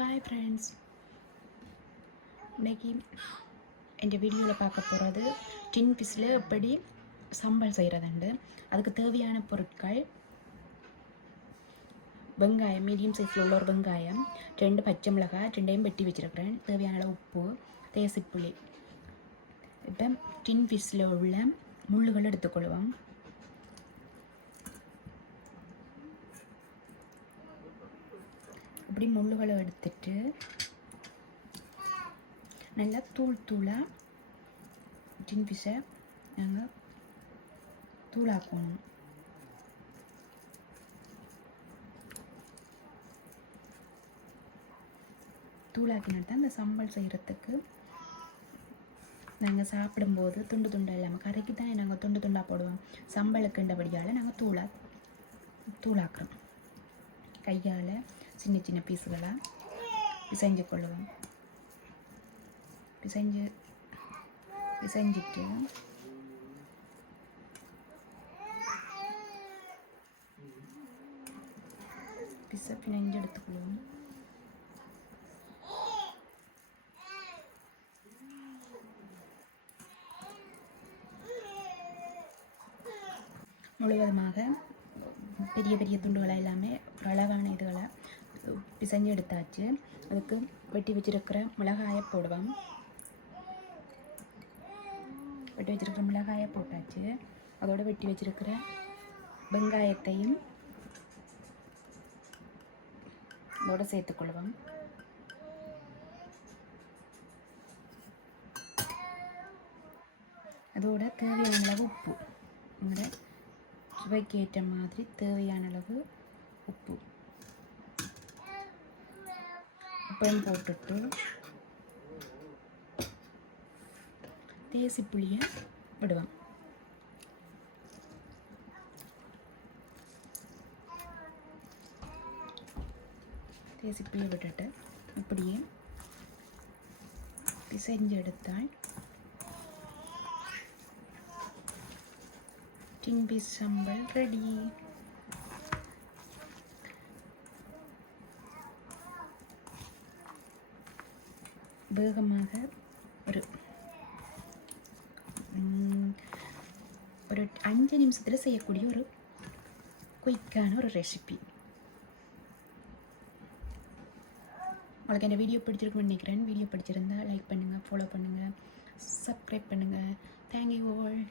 Hi friends இன்றைக்கி இந்த வீடியோவில் பார்க்க போகிறது டின் பிஸில் எப்படி சம்பல் செய்கிறதுண்டு அதுக்கு தேவையான பொருட்கள் வெங்காயம் மீடியம் சைஸில் உள்ள ஒரு வெங்காயம் ரெண்டு பச்சை மிளகாய் ரெண்டையும் வெட்டி வச்சுருக்கிறேன். தேவையான அளவு உப்பு தேசிப்புளி. இப்போ டின் பீஸில் உள்ள முள்ளுகள் எடுத்துக்கொள்வோம். இப்படி முள்ளுகளை எடுத்துட்டு நல்லா தூள் தூளாக டின் ஃபிஷ்ஷை நாங்கள் தூளாக்கணும். தூளாக்கினா தான் இந்த சம்பல் செய்கிறதுக்கு நாங்கள் சாப்பிடும்போது துண்டு துண்டாக இல்லாமல் கரைக்கு தான் நாங்கள் துண்டு துண்டாக போடுவோம். சம்பளுக்குண்டபடியால் நாங்கள் தூளா தூளாக்குறோம். கையால் சின்ன சின்ன பீஸுகளாக பிசைஞ்சு கொள்ளுவோம். பிசைஞ்சு பிசைஞ்சிட்டு பிச பிணைஞ்சு எடுத்துக்கொள்வோம் முழுவதுமாக பெரிய பெரிய துண்டுகளை எல்லாமே ஒரு அழகான இதுகளை பிசைஞ்சு எடுத்தாச்சு. அதுக்கு வெட்டி வச்சிருக்கிற மிளகாயை போடுவோம் வெட்டி வச்சிருக்கிற மிளகாயை போட்டாச்சு. அதோடு வெட்டி வச்சிருக்கிற வெங்காயத்தையும் இதோட சேர்த்துக்கொள்வோம் அதோட தேவையான அளவு உப்பு. இந்த சுவைக்கு ஏற்ற மாதிரி தேவையான அளவு உப்பு. உப்பையும் போட்டுட்டு தேசி புளியை விடுவோம். தேசி புளியை விட்டுட்டு அப்படியே பிசைஞ்சு எடுத்தால் டின் பீஸ் சம்பல் ரெடி வேகமாக ஒரு ஒரு அஞ்சு நிமிஷத்தில் செய்யக்கூடிய ஒரு குயிக்கான ஒரு ரெசிபி உங்களுக்கு இந்த வீடியோ பிடிச்சிருக்குன்னு நினைக்கிறேன். வீடியோ பிடிச்சிருந்தா லைக் பண்ணுங்கள் ஃபாலோ பண்ணுங்கள் சப்ஸ்கிரைப் பண்ணுங்கள் தேங்க்யூ ஆல்